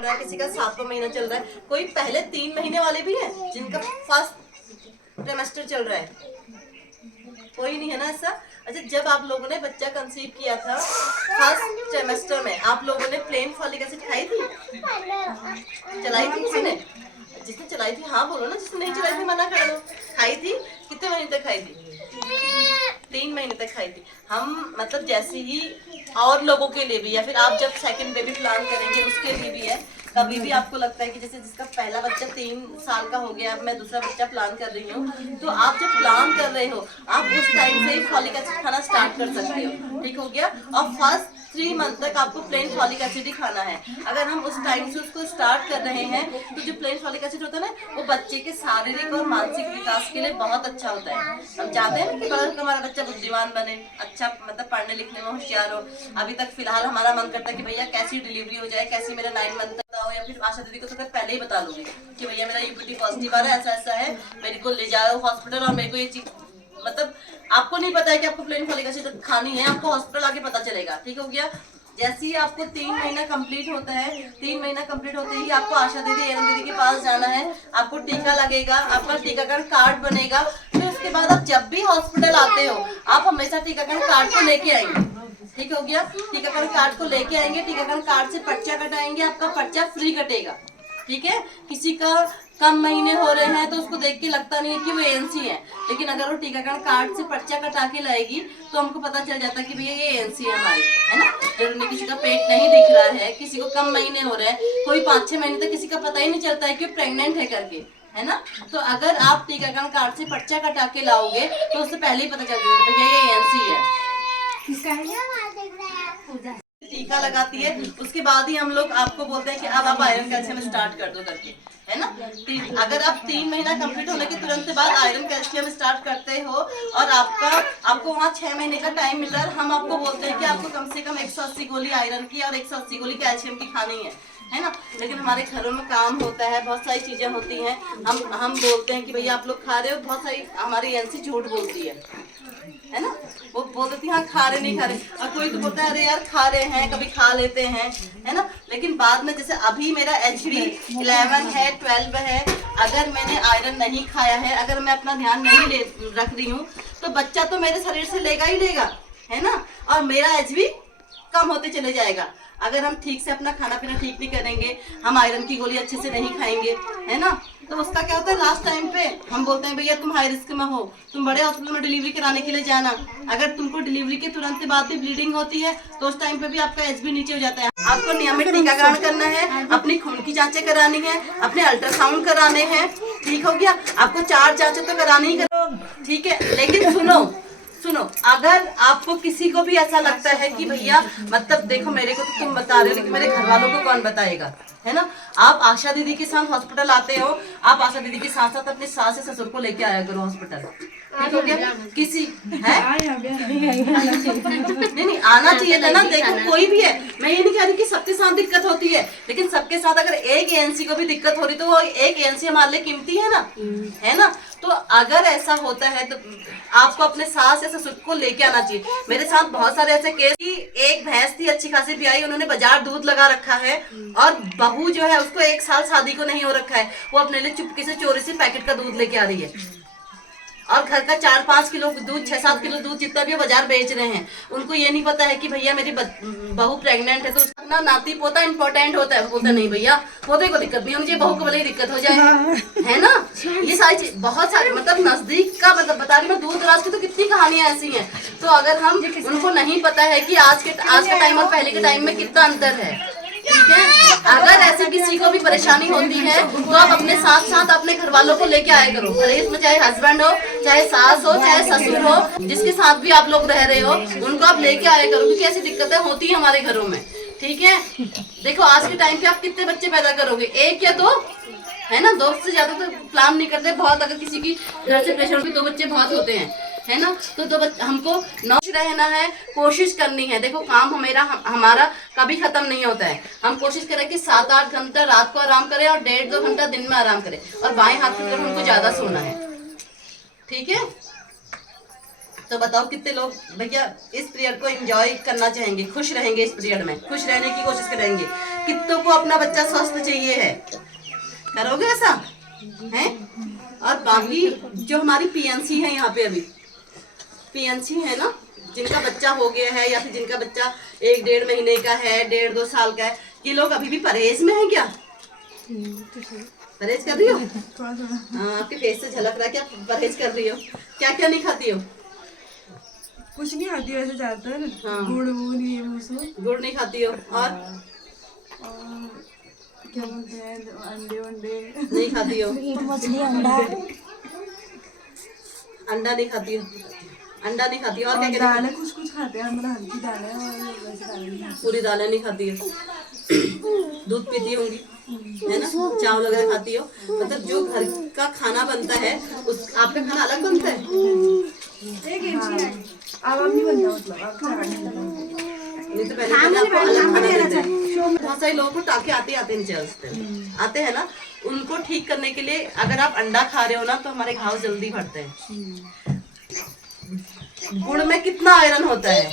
रहा है, किसी का 7वां महीना चल रहा है, कोई पहले 3 महीने वाले भी हैं जिनका फर्स्ट ट्रिमेस्टर चल रहा है। कोई नहीं है ना ऐसा। अच्छा, जब आप लोगों ने बच्चा कंसीव किया था फर्स्ट ट्रिमेस्टर में, आप लोगों ने प्लेन फॉलिक एसिड खाई थी? चलाई थी किसी ने? जिसने चलाई थी हाँ बोलो ना, जिसने नहीं चलाई थी मना कर दो। खाई थी? कितने महीने तक खाई थी? 3 महीने तक खाई थी। हम मतलब जैसे ही और लोगों के लिए भी, या फिर आप जब सेकंड बेबी प्लान करेंगे उसके लिए भी है, कभी भी आपको लगता है कि जैसे जिसका पहला बच्चा 3 साल का हो गया, अब मैं दूसरा बच्चा प्लान कर रही हूँ, तो आप जब प्लान कर रहे हो आप उस टाइम से ही फॉलिक एसिड खाना स्टार्ट कर सकते हो। ठीक हो गया। और फर्स्ट 3 मंथ तक आपको प्लेन फॉलिक एसिड ही खाना है। अगर हम उस टाइम से उसको स्टार्ट कर रहे हैं तो जो प्लेन फॉलिक एसिड होता है ना, वो बच्चे के शारीरिक और मानसिक विकास के लिए बहुत अच्छा होता है। हम चाहते हैं कि हमारा बच्चा बुद्धिमान बने, अच्छा मतलब पढ़ने लिखने में होशियार हो। अभी तक फिलहाल हमारा मन करता है कि भैया कैसी डिलीवरी हो जाए, कैसी मेरा 9 मंथ तक हो, या फिर आशा दीदी को तो मैं पहले ही बता लूंगी कि भैया मेरा यूपीटी पॉजिटिव आ रहा है, ऐसा ऐसा है, मेरे को ले जाओ हॉस्पिटल। और मेरे को ये चीज मतलब आपको नहीं पता है कि आपको प्लेन फॉलिक एसिड खानी है, आपको हॉस्पिटल आके पता चलेगा। ठीक हो गया। जैसे ही आपको 3 महीना कंप्लीट होता है, 3 महीना कंप्लीट होते ही आपको आशा दीदी एरन दीदी के पास जाना है, आपको टीका लगेगा, आपका टीकाकरण कार्ड बनेगा। फिर उसके बाद आप जब भी हॉस्पिटल आते हो आप हमेशा टीकाकरण कार्ड को लेके आएंगे। ठीक हो गया। टीकाकरण कार्ड को लेके आएंगे, टीकाकरण कार्ड से पर्चा कटाएंगे, आपका पर्चा फ्री कटेगा। ठीक है। किसी का कम महीने हो रहे हैं तो उसको देख के लगता नहीं है कि वो एएनसी है, लेकिन अगर वो टीकाकरण कार्ड से पर्चा कटा के लाएगी तो हमको पता चल जाता है कि भैया ये एएनसी है हमारी, है ना। जरूर किसी का पेट नहीं दिख रहा है, किसी को कम महीने हो रहे हैं, कोई 5-6 महीने तक किसी का पता ही नहीं चलता है कि वो प्रेग्नेंट है करके, है ना। तो अगर आप टीकाकरण कार्ड से पर्चा कटा के लाओगे तो उससे पहले ही पता चल जाएगा भैया ये एएनसी है। टीका लगाती है, उसके बाद ही हम लोग आपको बोलते हैं कि अब आप आयरन कैल्शियम स्टार्ट कर दो करके, है ना। अगर आप 3 महीना कंप्लीट होने के तुरंत बाद आयरन कैल्शियम स्टार्ट करते हो और आपको वहाँ 6 महीने का टाइम मिल रहा है, हम आपको बोलते हैं कि आपको कम से कम 180 गोली आयरन की और 180 गोली कैल्शियम की खानी है ना। लेकिन हमारे घरों में काम होता है, बहुत सारी चीजें होती हैं, हम बोलते हैं कि भैया आप लोग खा रहे हो, बहुत सारी हमारी एएनसी झूठ बोलती है ना। वो बोल देती है हाँ खा रहे नहीं खा रहे, और कोई तो बोलता है अरे यार खा रहे हैं, कभी खा लेते हैं, है ना। लेकिन बाद में जैसे अभी मेरा HB 11 है 12 है, अगर मैंने आयरन नहीं खाया है, अगर मैं अपना ध्यान नहीं रख रही हूँ तो बच्चा तो मेरे शरीर से लेगा ही लेगा, है ना। और मेरा HB कम होते चले जाएगा। अगर हम ठीक से अपना खाना पीना ठीक नहीं करेंगे, हम आयरन की गोली अच्छे से नहीं खाएंगे, है ना, तो उसका क्या होता है लास्ट टाइम पे हम बोलते हैं भैया तुम हाई रिस्क में हो, तुम बड़े हॉस्पिटल में डिलीवरी कराने के लिए जाना। अगर तुमको डिलीवरी के तुरंत बाद भी ब्लीडिंग होती है तो उस टाइम पे भी आपका HB नीचे हो जाता है। आपको नियमित टीकाकरण करना है, अपनी खून की जांचें करानी है, अपने अल्ट्रासाउंड कराने हैं। ठीक हो गया। आपको 4 जांचें तो करानी ही करो, ठीक है। लेकिन सुनो, अगर आपको किसी को भी ऐसा लगता है कि भैया मतलब देखो मेरे को तो तुम बता रहे हो लेकिन मेरे घर वालों को कौन बताएगा, है ना। आप आशा दीदी के साथ हॉस्पिटल आते हो, आप आशा दीदी के साथ साथ अपने सास या ससुर को लेके आया करो हॉस्पिटल। ठीक हो गया। किसी है नहीं आना चाहिए था ना। देखो कोई भी है, मैं ये नहीं कह रही कि सबके साथ दिक्कत होती है, लेकिन सबके साथ अगर एक एएनसी को भी दिक्कत हो रही तो वो एक एएनसी हमारे लिए कीमती है ना, है ना। तो अगर ऐसा होता है तो आपको अपने सास या ससुर को लेके आना चाहिए। मेरे साथ बहुत सारे ऐसे केस कि एक भैंस थी अच्छी खासी ब्याई, उन्होंने बाजार दूध लगा रखा है और बहू जो है उसको 1 साल शादी को नहीं हो रखा है, वो अपने लिए चुपके से चोरी से पैकेट का दूध लेके आ रही है और घर का 4-5 किलो दूध 6-7 किलो दूध जितना भी बाजार बेच रहे हैं। उनको ये नहीं पता है कि भैया मेरी बहू प्रेग्नेंट है तो उसका नाती पोता इम्पोर्टेंट होता है। बोलते नहीं भैया पोते को दिक्कत नहीं होनी चाहिए, बहू को भले ही दिक्कत हो जाए, है ना। ये सारी चीज बहुत सारी मतलब नजदीक का मतलब बता रही मैं, दूर दराज की तो कितनी कहानियां ऐसी हैं। तो अगर हम उनको नहीं पता है कि आज का टाइम और पहले के टाइम में कितना अंतर है, ठीक है। अगर ऐसे किसी को भी परेशानी होती है तो आप अपने साथ साथ अपने घर वालों को लेके आया करो। अरे इसमें चाहे हस्बैंड हो, चाहे सास हो, चाहे ससुर हो, जिसके साथ भी आप लोग रह रहे हो उनको आप लेके आया करो, क्योंकि ऐसी दिक्कतें होती है हमारे घरों में, ठीक है। देखो आज के टाइम पे आप कितने बच्चे पैदा करोगे, 1 या 2, है ना। 2 से ज्यादा तो प्लान नहीं करते बहुत। अगर किसी की घर से प्रेशर भी 2 बच्चे बहुत होते हैं, है ना। तो 2 बच्चे हमको नौश रहना है, कोशिश करनी है। देखो काम हमारा कभी खत्म नहीं होता है। हम कोशिश करें कि 7-8 घंटा रात को आराम करें और 1.5-2 घंटा दिन में आराम करें, और बाएं हाथ की तरफ हमको ज्यादा सोना है, ठीक है। तो बताओ कितने लोग भैया इस पीरियड को एंजॉय करना चाहेंगे, खुश रहेंगे, इस पीरियड में खुश रहने की कोशिश करेंगे। कितनों को अपना बच्चा स्वस्थ चाहिए है, करोगे ऐसा है? और बाकी जो हमारी पीएनसी है, यहाँ पे अभी पीएनसी है ना, जिनका बच्चा हो गया है या फिर जिनका बच्चा 1-1.5 महीने का है, 1.5-2 साल का है, ये लोग अभी भी परहेज में है क्या? परहेज कर रही हो? हाँ, आपके फेस से झलक रहा है, क्या परहेज कर रही हो? क्या क्या नहीं खाती हो? कुछ नहीं खाती वैसे ज्यादातर। हाँ। गुड़ वुड़ ये वो सब। गुड़ नहीं खाती हो? और क्या बोलते हैं, अंडे वंडे नहीं खाती हो? मीट मछली अंडा अंडा नहीं खाती हो? अंडा नहीं खाती हो? और क्या और क्या नहीं दालें कुछ कुछ खाते हैं, मतलब हल्की दालें और वैसे दालें नहीं खाते। पूरी दालें नहीं खाती हो? दूध पीती होंगी, है ना? चावल वगैरह खाती हो? मतलब जो घर का खाना बनता है उस आपका खाना अलग बनता है? अब नहीं बनता, मतलब अब चावल नहीं बनता। नहीं तो पहले आपको अलग खाना देते हैं। बहुत सारे लोगों को टाके आते नीचे आते हैं ना, उनको ठीक करने के लिए अगर आप अंडा खा रहे हो ना तो हमारे घाव जल्दी भरते हैं। गुड़ में कितना आयरन होता है,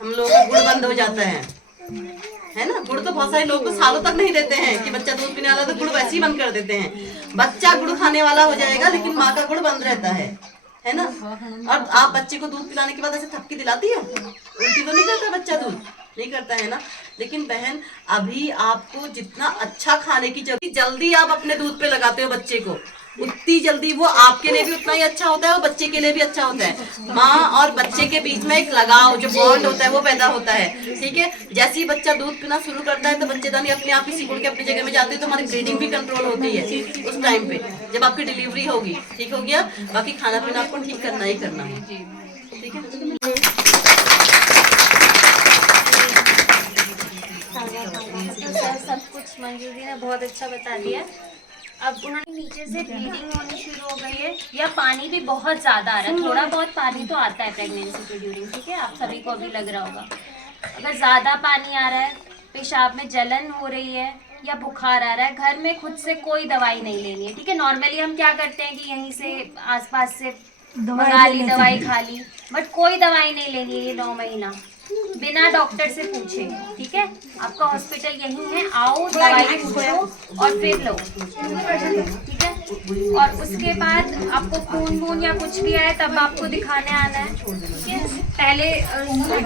हम लोगों का गुड़ बंद हो जाता है ना? गुड़ तो बहुत सारे लोग को सालों तक नहीं देते हैं कि बच्चा दूध पीने वाला, तो गुड़ वैसे ही बंद कर देते हैं। बच्चा गुड़ खाने वाला हो जाएगा लेकिन माँ का गुड़ बंद रहता है ना? और आप बच्चे को दूध पिलाने के बाद ऐसे थपकी दिलाती है? उल्टी तो नहीं करता बच्चा, दूध नहीं करता है ना? लेकिन बहन, अभी आपको जितना अच्छा खाने की जल्दी आप अपने दूध पे लगाते हो बच्चे को, उतनी जल्दी वो आपके लिए भी उतना ही अच्छा होता है और बच्चे के लिए भी अच्छा होता है। माँ और बच्चे के बीच में एक लगाव, जो बॉन्ड होता है वो पैदा होता है। ठीक है, जैसे ही बच्चा दूध पीना शुरू करता है तो बच्चेदानी अपने आप ही सिकुड़ के अपनी जगह में जाती है, तो हमारी ब्रीडिंग भी कंट्रोल होती है उस टाइम पे जब आपकी डिलीवरी होगी। ठीक हो गया? बाकी खाना पीना आपको ठीक करना ही करना है। ठीक है, सब कुछ मंजू दी ने बहुत अच्छा बता दिया। अब उन्होंने नीचे से ब्लीडिंग होनी शुरू हो गई है, या पानी भी बहुत ज़्यादा आ रहा है। थोड़ा बहुत पानी तो आता है प्रेगनेंसी के ड्यूरिंग, ठीक है, आप सभी को अभी लग रहा होगा। अगर ज़्यादा पानी आ रहा है, पेशाब में जलन हो रही है या बुखार आ रहा है, घर में खुद से कोई दवाई नहीं लेनी है। ठीक है, नॉर्मली हम क्या करते हैं कि यहीं से आसपास से मंगा ली, दवाई खा ली, बट कोई दवाई नहीं लेनी है ये 9 महीना बिना डॉक्टर से पूछे। ठीक है, आपका हॉस्पिटल यही है, आओ दवाई पूछो और फिर लो। ठीक है, और उसके बाद आपको खून वून या कुछ भी आए तब आपको दिखाने आना है। ठीक है, पहले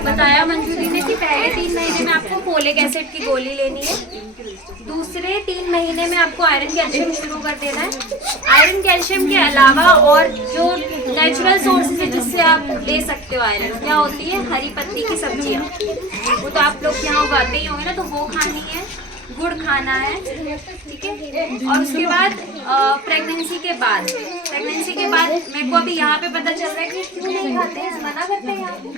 बताया मंजू दी ने कि पहले 3 महीने में आपको फोलिक एसिड की गोली लेनी है, दूसरे 3 महीने में आपको आयरन कैल्शियम शुरू कर देना है। आयरन कैल्शियम के अलावा और जो नेचुरल सोर्सेज है जिससे आप ले सकते हो आयरन, क्या होती है, हरी पत्ती की सब्जियां, वो तो आप लोग यहाँ उगाते ही होंगे ना, तो वो खानी है, गुड़ खाना है। ठीक है, और उसके बाद प्रेगनेंसी के बाद मेरे को अभी यहाँ पे पता चल रहा है कि क्यों नहीं खाते हैं, मना करते हैं यहाँ पे।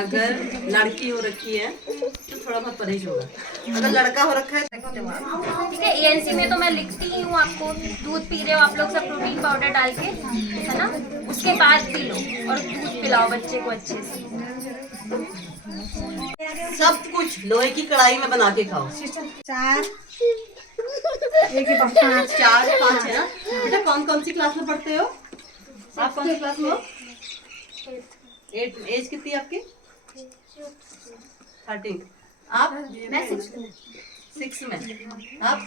अगर लड़की हो रखी है तो थोड़ा बहुत परहेज होगा, अगर लड़का हो रखा है ठीक है, एएनसी में तो मैं लिखती ही हूँ आपको, दूध पी रहे हो आप लोग सब प्रोटीन पाउडर डाल के, है ना, उसके बाद पी लो और दूध पिलाओ बच्चे को अच्छे से। सब कुछ लोहे की कढ़ाई में बना के खाओ। 4 4-5 है ना बेटा? कौन सी क्लास में पढ़ते हो आप? कौन सी क्लास में हो? 8। एज कितनी है आपकी? 13। आप? मैं 6 6 में। आप?